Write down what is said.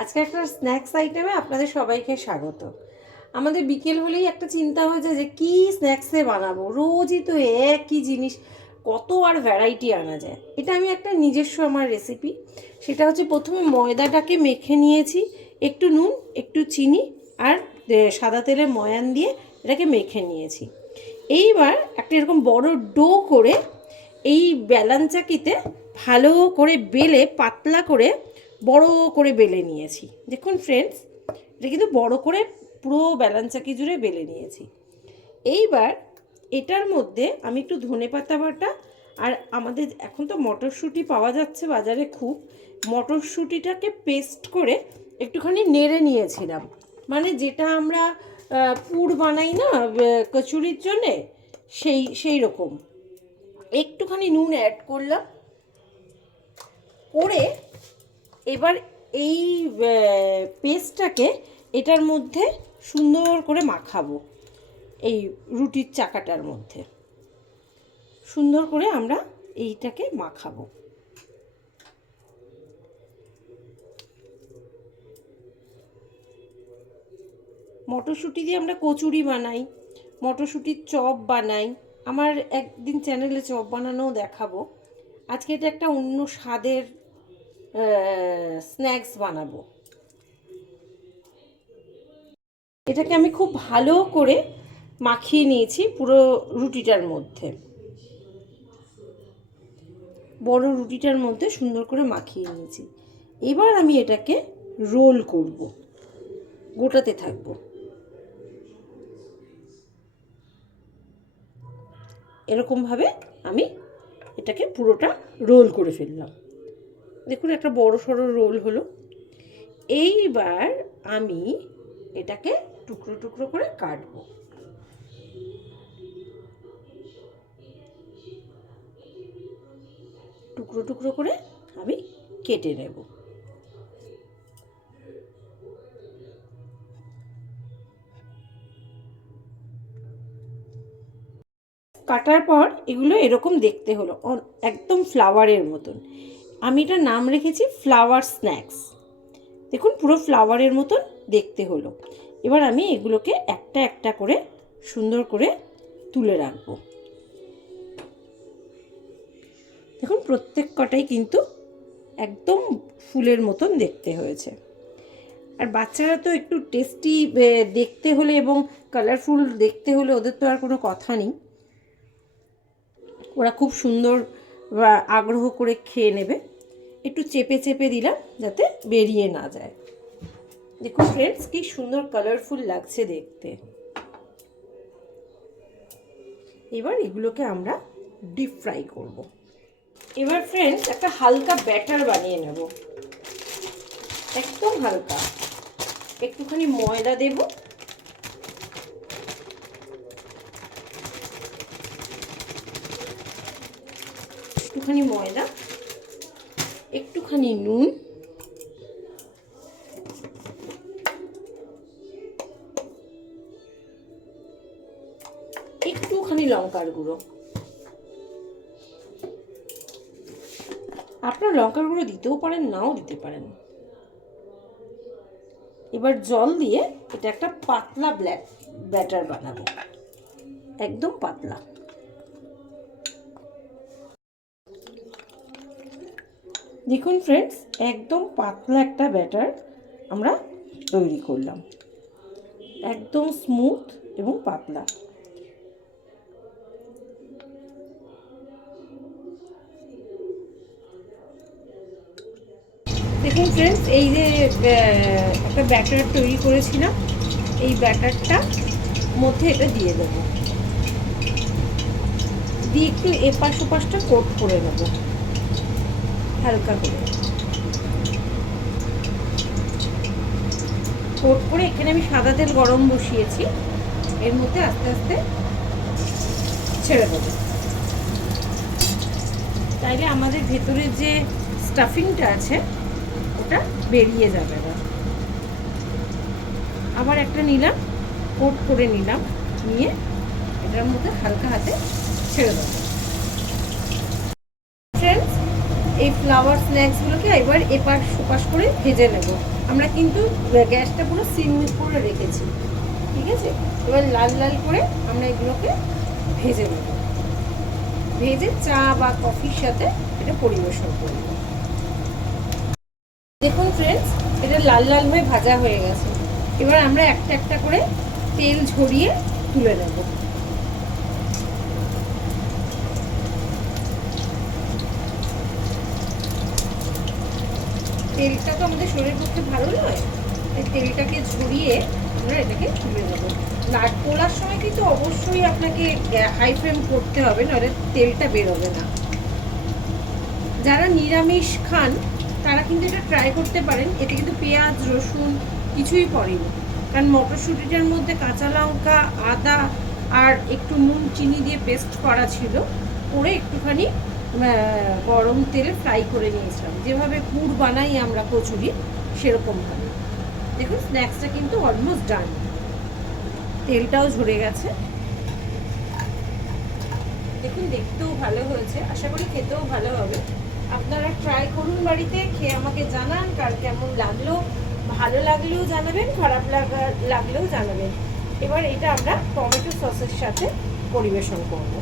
আজকে একটা স্ন্যাক্স আইটেমে আপনাদের সবাইকে স্বাগত। আমাদের বিকেল হলেই একটা চিন্তা হয়ে যায় যে কী স্ন্যাক্সে বানাবো, রোজই তো একই জিনিস, কত আর ভ্যারাইটি আনা যায়। এটা আমি একটা নিজস্ব আমার রেসিপি। সেটা হচ্ছে প্রথমে ময়দাটাকে মেখে নিয়েছি, একটু নুন, একটু চিনি আর সাদা তেলে ময়ান দিয়ে এটাকে মেখে নিয়েছি। এইবার একটা এরকম বড় ডো করে এই বেলান চাকিতে ভালো করে বেলে পাতলা করে বড় করে বেলে নিয়েছি। দেখুন ফ্রেন্ডস, এটা কিন্তু বড় করে পুরো বেলান চাকি জুড়ে বেলে নিয়েছি। এইবার এটার মধ্যে আমি একটু ধনেপাতা বাটা আর আমাদের এখন তো মটরশুঁটি পাওয়া যাচ্ছে বাজারে খুব, মটরশুঁটিটাকে পেস্ট করে একটুখানি নেড়ে নিয়েছিলাম। মানে যেটা আমরা পুর বানাই না কচুরির জন্যে, সেই রকম একটুখানি নুন অ্যাড করলাম। করে এবার এই পেস্টটাকে এটার মধ্যে সুন্দর করে মাখাবো। এই রুটির চাকাটার মধ্যে সুন্দর করে আমরা এইটাকে মাখাবো। মটরশুঁটি দিয়ে আমরা কচুরি বানাই, মটরশুঁটির চপ বানাই। আমার একদিন চ্যানেলে চপ বানানোও দেখাবো। আজকে এটা একটা অন্য স্বাদের স্ন্যাক্স বানাবো। এটাকে আমি খুব ভালো করে মাখিয়ে নিয়েছি পুরো রুটিটার মধ্যে, বড় রুটিটার মধ্যে সুন্দর করে মাখিয়ে নিয়েছি। এবার আমি এটাকে রোল করব, গোটাতে থাকবো। এরকমভাবে আমি এটাকে পুরোটা রোল করে ফেললাম। দেখুন একটা বড় সড়ো রোল হলো। এইবার আমি এটাকে টুকরো টুকরো করে কাটবো। টুকরো টুকরো করে আমি কেটে নেব। কাটার পর এগুলো এরকম দেখতে হলো, একদম ফ্লাওয়ারের মতন। আমি এটার নাম রেখেছি ফ্লাওয়ার স্ন্যাক্স। দেখুন পুরো ফ্লাওয়ারের মতন দেখতে হলো। এবার আমি এগুলোকে একটা একটা করে সুন্দর করে তুলে রাখবো। দেখুন প্রত্যেক কটাই কিন্তু একদম ফুলের মতন দেখতে হয়েছে। আর বাচ্চারা তো একটু টেস্টি দেখতে হলে এবং কালারফুল দেখতে হলে ওদের তো আর কোনো কথা নেই, ওরা খুব সুন্দর আগ্রহ করে খেয়ে নেবে। একটু চেপে চেপে দিলাম যাতে বেরিয়ে না যায়। দেখুন ফ্রেন্ডস কি সুন্দর কালারফুল লাগছে দেখতে। এবার এগুলোকে আমরা ডিপ ফ্রাই করব। এবার ফ্রেন্ডস একটা হালকা ব্যাটার বানিয়ে নেব, একদম হালকা। একটুখানি ময়দা দেব, একটুখানি ময়দা, একটুখানি নুন, একটুখানি লঙ্কার গুঁড়ো। আপনারা লঙ্কার গুঁড়ো দিতেও পারেন, নাও দিতে পারেন। এবার জল দিয়ে এটা একটা পাতলা ব্যাটার বানাবো, একদম পাতলা। দেখুন ফ্রেন্ডস একদম পাতলা একটা ব্যাটার আমরা তৈরি করলাম, একদম স্মুথ এবং পাতলা। দেখুন ফ্রেন্ডস এই যে একটা ব্যাটার তৈরি করেছিলাম, এই ব্যাটারটা মধ্যে এটা দিয়ে দেবো, দিয়ে একটু এপাশ ওপাশটা কোট করে নেবো হালকা করে। কোট করে এখানে আমি সাদা তেল গরম বসিয়েছি, এর মধ্যে আস্তে আস্তে ছেড়ে দেবো। তাইলে আমাদের ভেতরের যে স্টাফিংটা আছে ওটা বেরিয়ে যাবে না। আবার একটা নিলাম, কোট করে নিলাম, নিয়ে এটার মধ্যে হালকা হাতে ছেড়ে দেবো। ফ্রেন্ডস এই ফ্লাওয়ার স্ন্যাক্সগুলোকে এবার এপাশ ওপাশ করে ভেজে নেব। আমরা কিন্তু গ্যাসটা পুরো সিম করে রেখেছি, ঠিক আছে? এবার লাল লাল করে আমরা এগুলোকে ভেজে নেব, ভেজে চা বা কফির সাথে এটা পরিবেশন করব। দেখুন ফ্রেন্ডস, এটা লাল লাল হয়ে ভাজা হয়ে গেছে। এবার আমরা একটা একটা করে তেল ঝরিয়ে তুলে নেব। তেলটা তো আমাদের শরীরের পক্ষে ভালো নয়, এই তেলটাকে ঝরিয়ে আমরা এটাকে তুলে নেবো। নাট তোলার সময় কিন্তু অবশ্যই আপনাকে হাই ফ্লেম করতে হবে, নাহলে তেলটা বেরোবে না। যারা নিরামিষ খান তারা কিন্তু এটা ট্রাই করতে পারেন। এতে কিন্তু পেঁয়াজ রসুন কিছুই পড়েনি, কারণ মটরশুঁটিটার মধ্যে কাঁচা লঙ্কা আদা আর একটু নুন চিনি দিয়ে পেস্ট করা ছিল, করে একটুখানি গরম তেলে ফ্রাই করে নিয়েছিলাম, যেভাবে পুর বানাই আমরা কচুরি সেরকমভাবে। দেখুন স্ন্যাক্সটা কিন্তু অলমোস্ট ডান, তেলটাও ঝরে গেছে। দেখুন দেখতেও ভালো হয়েছে, আশা করি খেতেও ভালো হবে। আপনারা ট্রাই করুন বাড়িতে, খেয়ে আমাকে জানান কার কেমন লাগলো। ভালো লাগলেও জানাবেন, খারাপ লাগলেও জানাবেন। এবার এটা আমরা টমেটো সসের সাথে পরিবেশন করব।